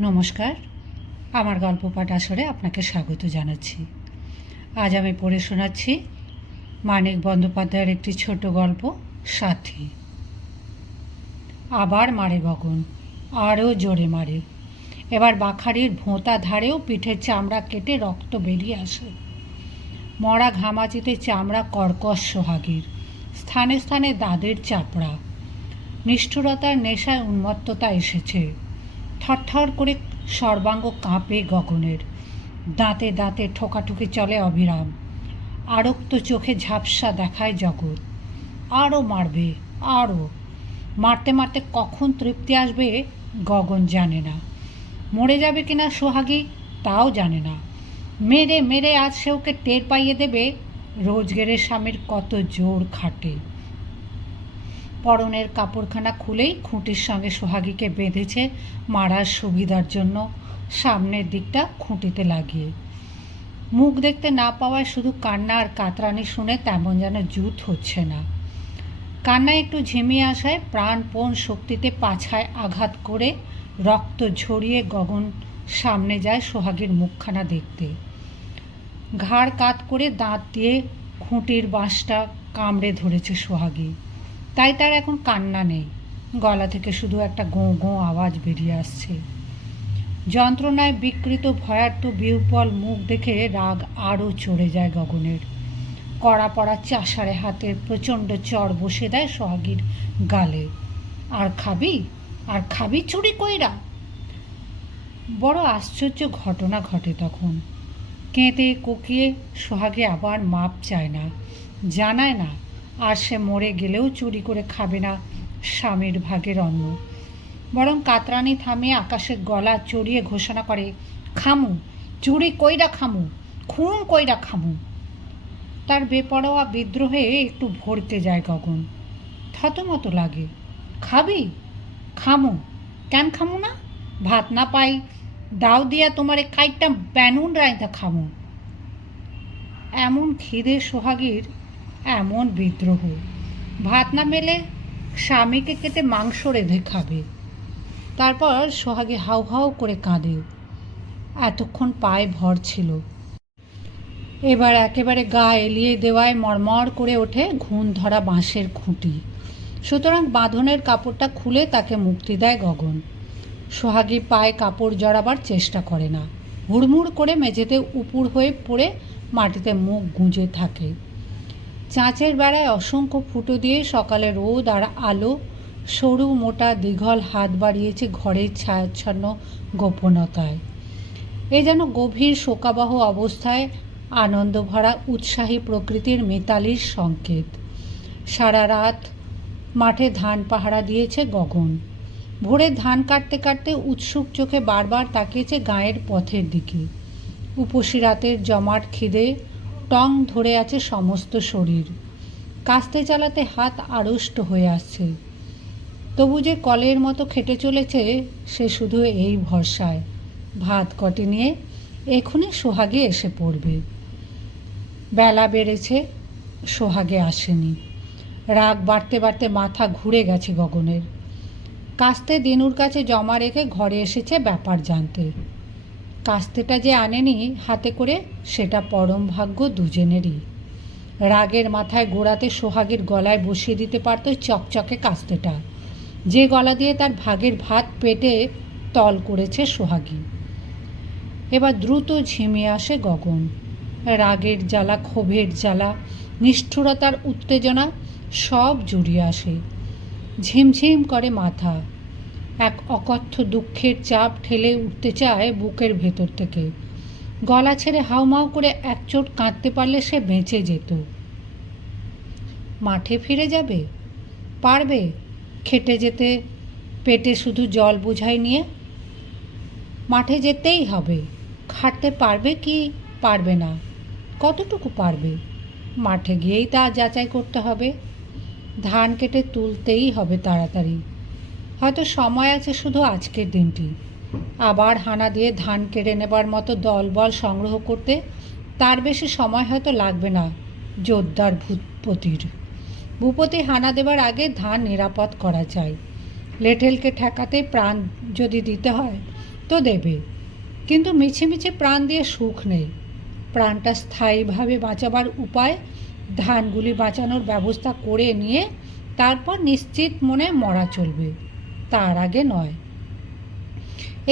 নমস্কার, আমার গল্প পাঠ আসরে আপনাকে স্বাগত জানাচ্ছি। আজ আমি পড়ে শোনাচ্ছি মানিক বন্দ্যোপাধ্যায়ের একটি ছোট গল্প, সাথী। আবার মারে গগন, আরও জোরে মারে। এবার বাখারির ভোঁতা ধারেও পিঠের চামড়া কেটে রক্ত বেরিয়ে আসে। মরা ঘামাচিতে চামড়া কর্কশ সোহাগীর, স্থানে স্থানে দাঁতের চাপড়া। নিষ্ঠুরতার নেশায় উন্মত্ততা এসেছে। থরথর করে সর্বাঙ্গ কাঁপে গগনের, দাঁতে দাঁতে ঠোকাঠুকি চলে অবিরাম। আরক্ত চোখে ঝাপসা দেখায় জগৎ। আরও মারবে, আরও মারতে মারতে কখন তৃপ্তি আসবে গগন জানে না। মরে যাবে কিনা সোহাগী তাও জানে না। মেরে মেরে আজ সে ওকে টের পাইয়ে দেবে রোজগেরের স্বামীর কত জোর খাটে। পরনের কাপড়খানা খুলেই খুঁটির সঙ্গে সোহাগীকে বেঁধেছে মারার সুবিধার জন্য, সামনের দিকটা খুঁটিতে লাগিয়ে। মুখ দেখতে না পাওয়ায় শুধু কান্না আর কাতরানি শুনে তেমন যেন জুত হচ্ছে না। কান্নায় একটু ঝিমিয়ে আসায় প্রাণপণ শক্তিতে পাছায় আঘাত করে রক্ত ঝরিয়ে গগন সামনে যায় সোহাগীর মুখখানা দেখতে। ঘাড় কাত করে দাঁত দিয়ে খুঁটির বাঁশটা কামড়ে ধরেছে সোহাগী। তাই তার এখন কান্না নেই, গলা থেকে শুধু একটা গোঁ গোঁ আওয়াজ বেরিয়ে আসছে। যন্ত্রণায় বিকৃত ভয়ার্ত বিহ্বল মুখ দেখে রাগ আরও চড়ে যায় গগনের। কড়া পড়া চাষারে হাতের প্রচণ্ড চড় বসে দেয় সোহাগীর গালে। আর খাবি, আর খাবি চুরি কইরা? বড় আশ্চর্য ঘটনা ঘটে তখন। কেঁদে কোকিয়ে সোহাগী আবার মাপ চায় না, জানায় না আর সে মরে গেলেও চুরি করে খাবে না স্বামীর ভাগের অন্ন। বরং কাতরানি থামিয়ে আকাশের গলা চড়িয়ে ঘোষণা করে, খামু, চুরি কইরা খামু, খুন কইরা খামু। তার বেপরোয়া বিদ্রোহে একটু ভরতে যায় গগন। থতমত লাগে। খাবি? খামু। কেন খামু না? ভাত না পাই দাও দিয়া তোমারে কাইটটা ব্যানুন রাইতা খামু। এমন খিদে সোহাগীর, এমন বিদ্রোহ। ভাত না মেলে স্বামীকে কেটে মাংস রেঁধে খাবে। তারপর সোহাগী হাউ হাউ করে কাঁদে। এতক্ষণ পায়ে ভর ছিল, এবার একেবারে গা এলিয়ে দেওয়ায় মরমর করে ওঠে ঘুণ ধরা বাঁশের খুঁটি। সুতরাং বাঁধনের কাপড়টা খুলে তাকে মুক্তি দেয় গগন। সোহাগী পায়ে কাপড় জড়াবার চেষ্টা করে না, হুড়মুড় করে মেঝেতে উপুড় হয়ে পড়ে মাটিতে মুখ গুঁজে থাকে। চাঁচের বেড়ায় অসংখ্য ফুটো দিয়ে সকালে রোদ আর আলো সরু মোটা দীঘল হাত বাড়িয়েছে ঘরের ছায়াচ্ছন্ন গোপনতায়। এ যেন গভীর শোকাবহ অবস্থায় আনন্দভরা উৎসাহী প্রকৃতির মিতালির সংকেত। সারা রাত মাঠে ধান পাহারা দিয়েছে গগন। ভোরে ধান কাটতে কাটতে উৎসুক চোখে বারবার তাকিয়েছে গাঁয়ের পথের দিকে। উপসী রাতের জমাট খিদে টং ধরে আছে সমস্ত শরীর। কাস্তে চালাতে হাত আড়ষ্ট হয়ে আসছে। তবু যে কলের মতো খেটে চলেছে সে শুধু এই ভরসায়, ভাত কটে নিয়ে এখনই সোহাগী এসে পড়বে। বেলা বেড়েছে, সোহাগে আসেনি। রাগ বাড়তে বাড়তে মাথা ঘুরে গেছে গগনের। কাস্তে দিনুর কাছে জমা রেখে ঘরে এসেছে ব্যাপার জানতে। কাস্তেটা যে আনেনি হাতে করে সেটা পরম ভাগ্য দুজনেরই। রাগের মাথায় গোড়াতে সোহাগীর গলায় বসিয়ে দিতে পারত চকচকে কাস্তেটা, যে গলা দিয়ে তার ভাগের ভাত পেটে তল করেছে সোহাগী। এবার দ্রুত ঝিমিয়ে আসে গগন। রাগের জ্বালা, ক্ষোভের জ্বালা, নিষ্ঠুরতার উত্তেজনা সব জুড়িয়ে আসে। ঝিমঝিম করে মাথা। এক অকথ্য দুঃখের চাপ ঠেলে উঠতে চায় বুকের ভেতর থেকে। গলা ছেড়ে হাউমাউ করে একচোট কাঁদতে পারলে সে বেঁচে যেত। মাঠে ফিরে যাবে? পারবে খেটে যেতে, পেটে শুধু জল বোঝাই নিয়ে? মাঠে যেতেই হবে। খাটতে পারবে কি পারবে না, কতটুকু পারবে, মাঠে গিয়েই তা যাচাই করতে হবে। ধান কেটে তুলতেই হবে তাড়াতাড়ি। হয়তো সময় আছে শুধু আজকের দিনটি। আবার হানা দিয়ে ধান কেড়ে নেবার মতো দলবল সংগ্রহ করতে তার বেশি সময় হয়তো লাগবে না জোরদার ভূপতির। ভূপতি হানা দেবার আগে ধান নিরাপদ করা চাই। লেঠেলকে ঠেকাতে প্রাণ যদি দিতে হয় তো দেবে, কিন্তু মিছিমিছি প্রাণ দিয়ে সুখ নেই। প্রাণটা স্থায়ীভাবে বাঁচাবার উপায় ধানগুলি বাঁচানোর ব্যবস্থা করে নিয়ে তারপর নিশ্চিত মনে মরা চলবে, তার আগে নয়।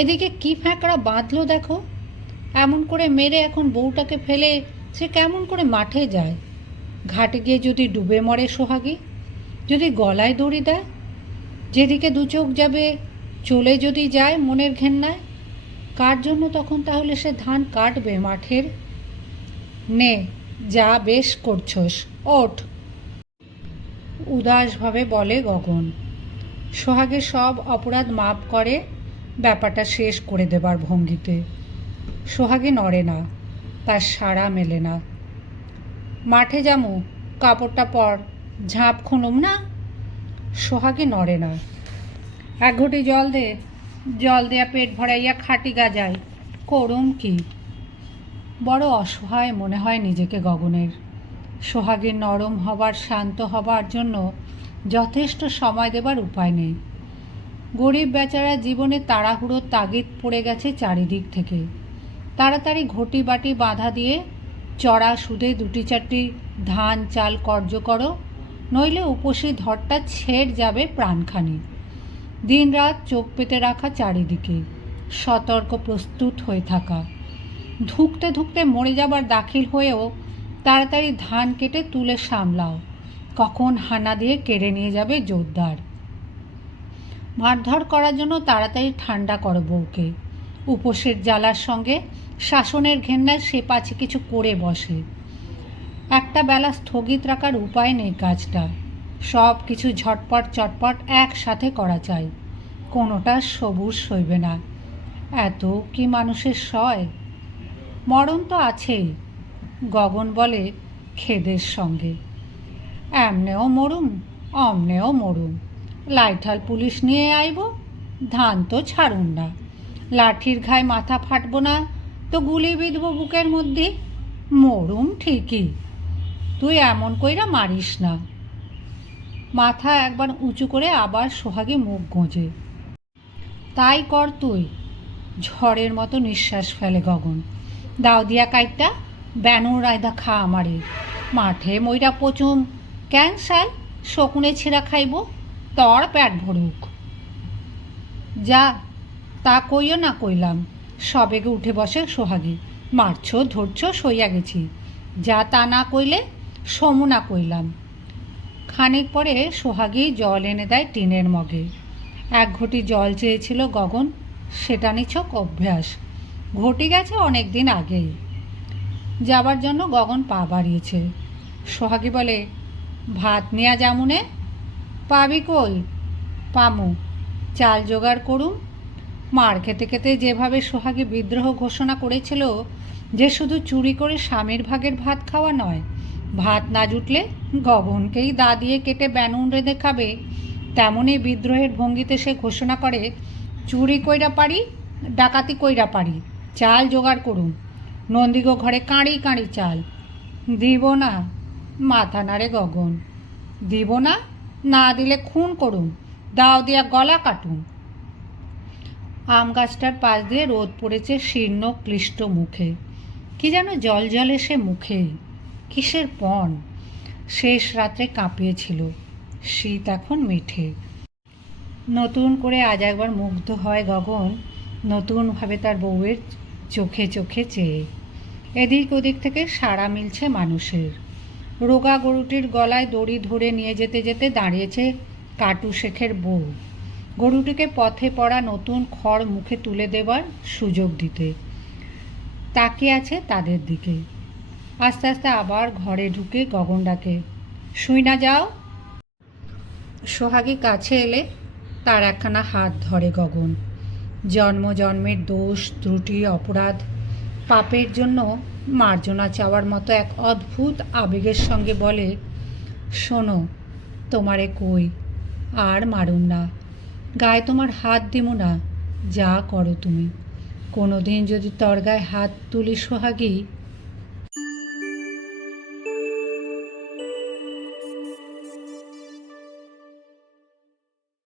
এদিকে কি ফ্যাঁকড়া বাঁধলো দেখো। এমন করে মেরে এখন বউটাকে ফেলে সে কেমন করে মাঠে যায়? ঘাটে গিয়ে যদি ডুবে মরে সোহাগী, যদি গলায় দড়ি দেয়, যেদিকে দু চোখ যাবে চলে যদি যায় মনের ঘেন্নায়, কার জন্য তখন তাহলে সে ধান কাটবে মাঠের? নে, যা বেশ করছস, ওঠ, উদাসভাবে বলে গগন। সোহাগের সব অপরাধ মাপ করে ব্যাপারটা শেষ করে দেবার ভঙ্গিতে। সোহাগী নড়ে না, তার সাড়া মেলে না। মাঠে যামু, কাপড়টা পর, ঝাঁপ খুনুম না। সোহাগী নড়ে না। এক ঘটি জল দে, জল দেয়া পেট ভরাইয়া খাটি গাজায়, করুম কি? বড় অসহায় মনে হয় নিজেকে গগনের। সোহাগীর নরম হবার, শান্ত হবার জন্য যথেষ্ট সময় দেবার উপায় নেই। গরিব বেচারা জীবনে তাড়াহুড়োর তাগিদ পড়ে গেছে চারিদিক থেকে। তাড়াতাড়ি ঘটি বাটি বাঁধা দিয়ে চড়া সুদে দুটি চারটি ধান চাল কর্য করো, নইলে উপসী ধরটা ছেড় যাবে প্রাণখানি। দিনরাত চোখ পেতে রাখা চারিদিকে, সতর্ক প্রস্তুত হয়ে থাকা। ধুঁকতে ধুঁকতে মরে যাবার দাখিল হয়েও তাড়াতাড়ি ধান কেটে তুলে সামলাও, কখন হানা দিয়ে কেড়ে নিয়ে যাবে জোরদার। মারধর করার জন্য তাড়াতাড়ি ঠান্ডা করো বউকে। উপোসের জ্বালার সঙ্গে শাসনের ঘেন্নায় সে পাছে কিছু করে বসে। একটা বেলা স্থগিত রাখার উপায় নেই কাজটা। সব কিছু ঝটপট চটপট একসাথে করা চাই, কোনোটা সবুজ সইবে না। এত কি মানুষের সয়? মরণ তো আছেই, গগন বলে খেদের সঙ্গে। এমনেও মরুম, অমনেও মরুম। লাইঠাল পুলিশ নিয়ে আইব, ধান তো ছাড়ুন না। লাঠির ঘায়ে মাথা ফাটব না তো গুলি বিঁধব বুকের মধ্যে, মরুম ঠিকই। তুই এমন কইরা মারিস না। মাথা একবার উঁচু করে আবার সোহাগী মুখ গোঁজে। তাই কর তুই। ঝড়ের মতো নিঃশ্বাস ফেলে গগন। দাও দিয়া কাইটটা ব্যানুর রায়দা খা আমারে। মাঠে মইরা পচুম ক্যান শাল, শকুনে ছিঁড়া খাইব, তর পেট ভরুক। যা, তা কইও না কইলাম। সবেগে উঠে বসে সোহাগী। মারছ ধরছ সইয়া গেছি, যা তা না কইলে সমু না কইলাম। খানিক পরে সোহাগী জল এনে দেয় টিনের মগে। এক ঘটি জল চেয়েছিল গগন, সেটা নিছক অভ্যাস, ঘটি গেছে অনেক দিন আগেই। যাবার জন্য গগন পা বাড়িয়েছে। সোহাগী বলে, ভাত নিয়া যামুনে। পাবি কই? পামু, চাল জোগাড় করুম। মার খেতে খেতে যেভাবে সোহাগী বিদ্রোহ ঘোষণা করেছিল যে শুধু চুরি করে স্বামীর ভাগের ভাত খাওয়া নয়, ভাত না জুটলে গগনকেই দা দিয়ে কেটে ব্যানুন রেঁধে খাবে, তেমনই বিদ্রোহের ভঙ্গিতে সে ঘোষণা করে, চুরি কইরা পারি, ডাকাতি কইরা পারি, চাল জোগাড় করুম। নন্দিগো ঘরে কাঁড়ি কাঁড়ি চাল। দিব না, মাথা নাড়ে গগন। দিব না, না দিলে খুন করুম, দাও দিয়া গলা কাটুম। আম গাছটার পাশ দিয়ে রোদ পড়েছে শীর্ণ ক্লিষ্ট মুখে। কি যেন জল জলে সে মুখে, কিসের পণ। শেষ রাত্রে কাঁপিয়েছিল, শীত এখন মিঠে। নতুন করে আজ একবার মুগ্ধ হয় গগন, নতুনভাবে তার বউয়ের চোখে চোখে চেয়ে। এদিক ওদিক থেকে সাড়া মিলছে মানুষের। রোগা গরুটির গলায় দড়ি ধরে নিয়ে যেতে যেতে দাঁড়িয়েছে কাটু শেখের বউ, গরুটিকে পথে পড়া নতুন খড় মুখে তুলে দেবার সুযোগ দিতে। তাকিয়ে আছে তাদের দিকে। আস্তে আস্তে আবার ঘরে ঢুকে গগন ডাকে, শুই না যাও। সোহাগী কাছে এলে তার একখানা হাত ধরে গগন। জন্ম জন্মের দোষ ত্রুটি অপরাধ পাপের জন্য মার্জনা চাওয়ার মতো এক অদ্ভুত আবেগের সঙ্গে বলে, শোনো, তোমারে কই, আর মারুম না, গায়ে তোমার হাত দিমু না, যা করো তুমি। কোনো দিন যদি তোর গায়ে হাত তুলি সোহাগী,